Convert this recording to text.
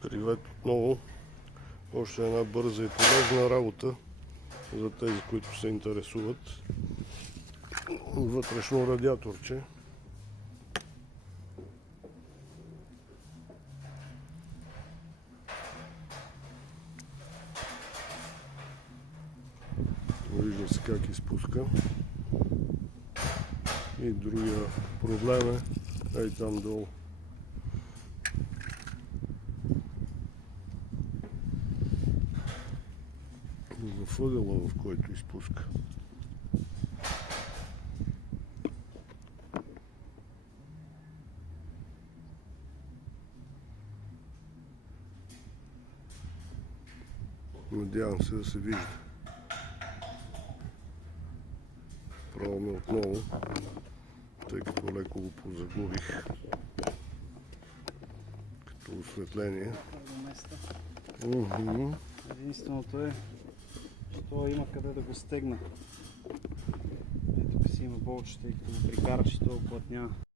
Привет отново. Още една бърза и полезна работа за тези, които се интересуват. Вътрешно радиаторче. Вижда се как изпуска. И другия проблем е ей там долу. В ъгъла, в който изпуска. Надявам се да се вижда. Пробваме отново, тъй като леко го позагубих като осветление. Единственото е, че това има къде да го стегна. Ето тук си има болчета и като го прикараш и толкова плътня.